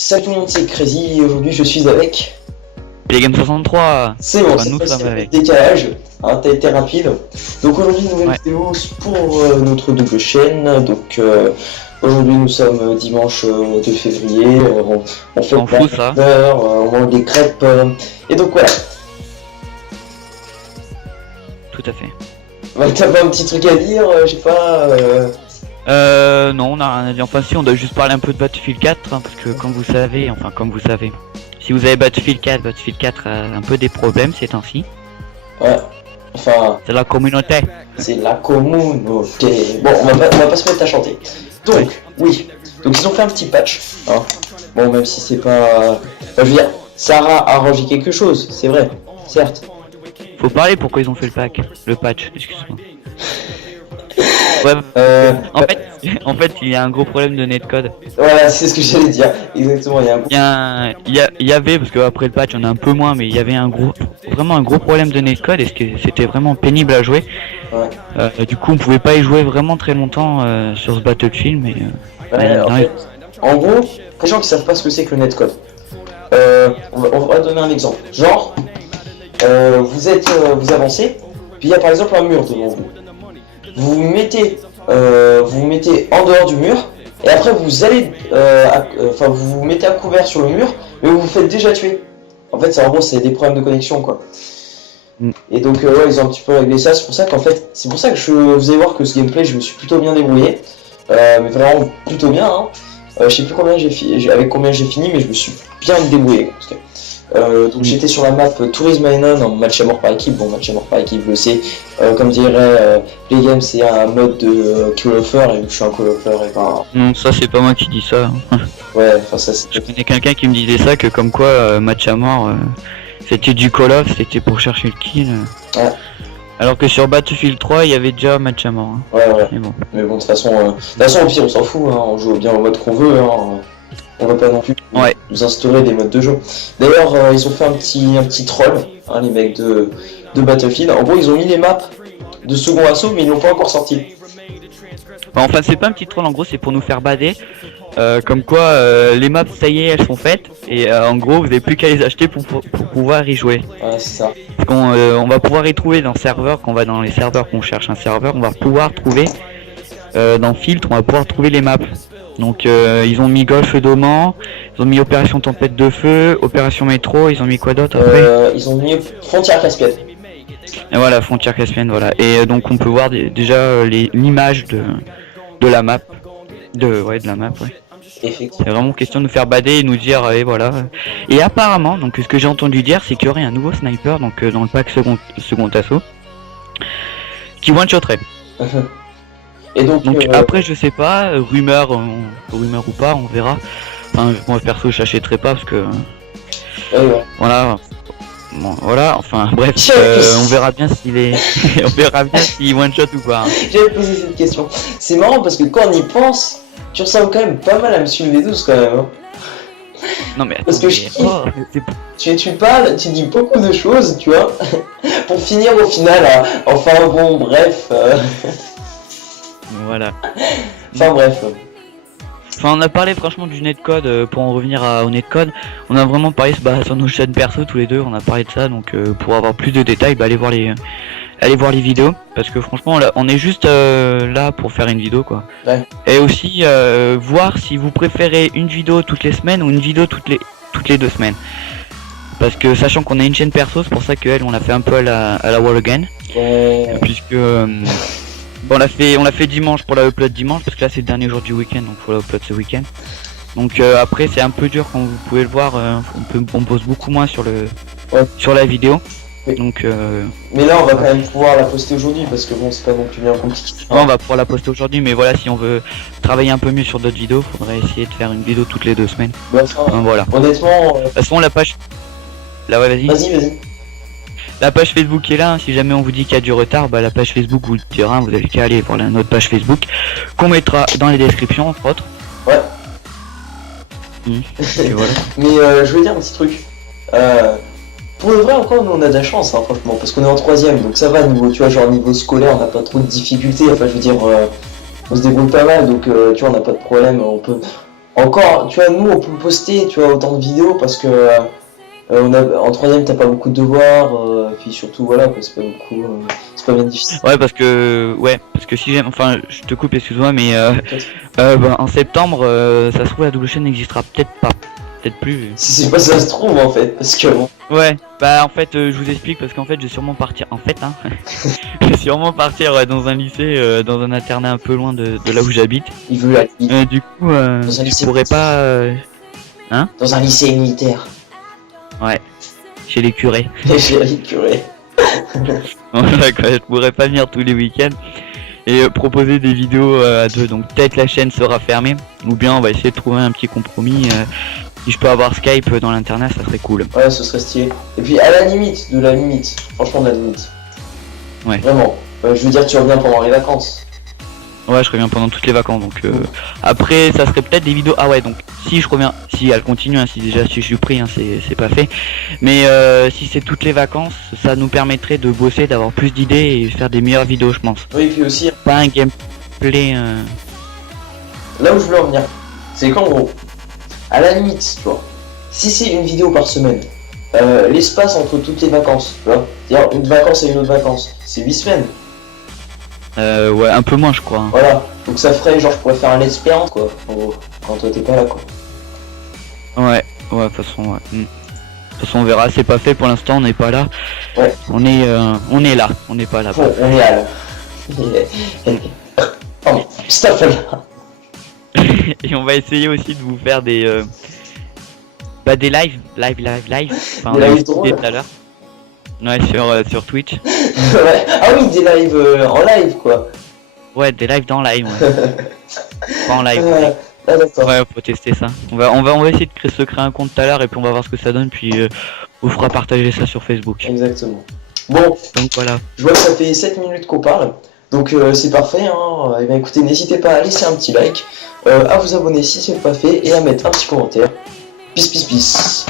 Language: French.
Salut tout le monde, c'est Crazy et aujourd'hui je suis avec. Les Games 63. C'est bon, Enfin, c'est nous passé sommes avec avec. décalage, hein, t'as été rapide. Donc aujourd'hui, nouvelle Ouais. vidéo pour notre double chaîne. Donc aujourd'hui, nous sommes dimanche 2 février. On fait On plein fout ça. d'heures, on mange des crêpes. Et donc voilà. Tout à fait. Ouais, t'as pas un petit truc à dire, je sais pas. Non, on a rien à dire. Enfin, si, on doit juste parler un peu de Battlefield 4, hein, parce que comme vous savez, si vous avez Battlefield 4 a un peu des problèmes ces temps-ci. Ouais. Enfin, C'est la communauté. c'est la communauté. Bon, on va pas se mettre à chanter. Donc, Ouais. oui. Donc ils ont fait un petit patch. Hein. Bon, même si c'est pas... Enfin, je veux dire, Sarah a arrangé quelque chose, c'est vrai. Certes. Faut parler pourquoi ils ont fait le patch, excuse-moi. Ouais, en fait, il y a un gros problème de netcode. Voilà, c'est ce que j'allais dire. Exactement, il y a un... Il y avait, parce qu'après le patch on a un peu moins, mais il y avait vraiment un gros problème de netcode et c'était vraiment pénible à jouer. Ouais. Du coup on pouvait pas y jouer vraiment très longtemps sur ce Battlefield, mais Ouais, non, en gros, pour les gens qui savent pas ce que c'est que le netcode, on va donner un exemple. Genre, vous avancez, puis il y a par exemple un mur devant vous. Vous vous mettez en dehors du mur, et après vous allez, vous vous mettez à couvert sur le mur, mais vous vous faites déjà tuer. En fait, en gros, c'est des problèmes de connexion, quoi. Mm. Et donc, ouais, ils ont un petit peu réglé ça. C'est pour ça que vous allez voir que ce gameplay, je me suis plutôt bien débrouillé, mais vraiment plutôt bien. Hein. Je sais plus avec combien j'ai fini, mais je me suis bien débrouillé. Parce que, donc j'étais sur la map Tourism Island en match à mort par équipe. Bon, match à mort par équipe, je le sais. Comme dirait les games, c'est un mode de Call Offer, et vu que je suis un Call Offer, et ben non, ça c'est pas moi qui dis ça. ouais, enfin ça c'est. Je connais quelqu'un qui me disait ça, que comme quoi match à mort c'était du call off, c'était pour chercher le kill. Ouais. Alors que sur Battlefield 3 il y avait déjà match à mort. Hein. Ouais. Mais bon. Mais bon, de toute façon, au pire, on s'en fout, hein. On joue bien au mode qu'on veut, hein. On va pas non plus Ouais. nous instaurer des modes de jeu. D'ailleurs, ils ont fait un petit troll, hein, les mecs de Battlefield. En gros, ils ont mis les maps de second assaut, mais ils l'ont pas encore sorti. Enfin c'est pas un petit troll, en gros c'est pour nous faire bader. Comme quoi les maps ça y est elles sont faites et en gros vous avez plus qu'à les acheter pour pouvoir y jouer. Ouais, c'est ça. Parce qu'on on va pouvoir y trouver dans le serveur, quand on va dans les serveurs, qu'on cherche un serveur, on va pouvoir trouver dans filtre, on va pouvoir trouver les maps. Donc ils ont mis Golfe d'Oman, ils ont mis Opération Tempête de Feu, Opération Métro, ils ont mis quoi d'autre après Ils ont mis Frontière Caspienne. Et voilà, Frontière Caspienne, voilà. Et donc on peut voir déjà l'image de la map. De la map, ouais. Effectivement. C'est vraiment question de nous faire bader et nous dire et voilà. Et apparemment, donc ce que j'ai entendu dire, c'est qu'il y aurait un nouveau sniper donc dans le pack second assaut qui one-shotterait. Et donc après je sais pas, rumeur ou pas, on verra. Enfin moi perso j'achèterai pas parce que ouais. voilà. Bon, voilà, enfin bref, on verra bien s'il est on verra bien s'il one shot ou pas. Hein. J'avais posé cette question. C'est marrant parce que quand on y pense, tu ressembles quand même pas mal à Monsieur le V12 quand même. Hein. Non mais attends, parce que je kiffe. Tu parles, tu dis beaucoup de choses, tu vois, pour finir au final. Enfin bon, bref. Voilà. Enfin bref. Enfin on a parlé franchement du netcode, pour en revenir au netcode, on a vraiment parlé sur nos chaînes perso tous les deux, on a parlé de ça, donc pour avoir plus de détails, allez voir les vidéos, parce que franchement là, on est juste là pour faire une vidéo quoi. Ouais. Et aussi voir si vous préférez une vidéo toutes les semaines ou une vidéo toutes les 2 semaines. Parce que sachant qu'on a une chaîne perso, c'est pour ça qu'elle on l'a fait un peu à la wall again. Puisque bon, on l'a fait dimanche pour la upload dimanche parce que là c'est le dernier jour du week-end donc faut la upload ce week-end. Donc après c'est un peu dur comme vous pouvez le voir, on pose beaucoup moins sur la vidéo. Oui. Donc mais là on va quand même pouvoir la poster aujourd'hui parce que bon c'est pas non plus bien compliqué. on va pouvoir la poster aujourd'hui, mais voilà, si on veut travailler un peu mieux sur d'autres vidéos, faudrait essayer de faire une vidéo toutes les 2 semaines. Bah, enfin, Voilà. Honnêtement. De toute façon la page. Là ouais Vas-y. La page Facebook est là, hein. Si jamais on vous dit qu'il y a du retard, la page Facebook vous le dira, vous avez qu'à aller voir notre page Facebook, qu'on mettra dans les descriptions entre autres. Ouais. Et voilà. Mais je veux dire un petit truc. Pour le vrai encore nous on a de la chance hein, franchement, parce qu'on est en 3ème, donc ça va niveau, tu vois, genre niveau scolaire on n'a pas trop de difficultés, enfin je veux dire on se débrouille pas mal, donc tu vois on n'a pas de problème, encore, tu vois, nous on peut poster, tu vois, autant de vidéos parce que en troisième t'as pas beaucoup de devoirs, puis surtout voilà, parce que c'est pas beaucoup, c'est pas bien difficile. Parce que si j'aime, enfin, je te coupe, excuse-moi, mais en septembre, ça se trouve la double chaîne n'existera peut-être pas, peut-être plus. Si c'est pas ça se trouve en fait, parce que bon. Ouais, bah en fait, je vous explique parce qu'en fait, je vais sûrement partir. En fait, hein, je vais sûrement partir dans un lycée, dans un internat un peu loin de là où j'habite. Il veut aller Du coup, dans un lycée je pourrais pas. dans un lycée militaire. Ouais, chez les curés. J'ai les curés. Voilà, quoi, je pourrais pas venir tous les week-ends et proposer des vidéos à deux. Donc peut-être la chaîne sera fermée, ou bien on va essayer de trouver un petit compromis. Si je peux avoir Skype dans l'internat, ça serait cool. Ouais, ce serait stylé. Et puis à la limite, de la limite, franchement de la limite. Ouais. Vraiment. Je veux dire, tu reviens pendant les vacances. Ouais, je reviens pendant toutes les vacances, donc après ça serait peut-être des vidéos. Ah ouais, donc si je reviens, si elle continue, hein, si déjà si je suis pris, hein, c'est pas fait. Mais si c'est toutes les vacances, ça nous permettrait de bosser, d'avoir plus d'idées et faire des meilleures vidéos, je pense. Oui, et puis aussi, Pas un gameplay. là où je veux en venir, c'est qu'en gros, à la limite, tu vois, si c'est une vidéo par semaine, l'espace entre toutes les vacances, tu vois, c'est-à-dire une vacance et une autre vacance, c'est 8 semaines. Ouais, un peu moins, je crois. Hein. Voilà, donc ça ferait, genre, je pourrais faire un let's play, quoi, en gros, quand toi t'es pas là, quoi. Ouais, de toute façon, ouais. De toute façon, on verra. C'est pas fait pour l'instant, on n'est pas là. Ouais. On est là, on n'est pas là. Bon, on est à l'heure. Pardon, stop là. Et on va essayer aussi de vous faire des live. Enfin, Des on a lives essayé drôles. tout à l'heure. Ouais, sur Twitch. Ouais. Ah oui, des lives en live, quoi. Ouais, des lives dans live. Ouais. Pas en live. Ah, d'accord. Ouais, faut tester ça. On va essayer de se créer un compte tout à l'heure et puis on va voir ce que ça donne. Puis on vous fera partager ça sur Facebook. Exactement. Bon, Donc voilà. je vois que ça fait 7 minutes qu'on parle. Donc c'est parfait, hein. Eh bien, écoutez, n'hésitez pas à laisser un petit like, à vous abonner si ce n'est pas fait et à mettre un petit commentaire. Peace, peace, peace.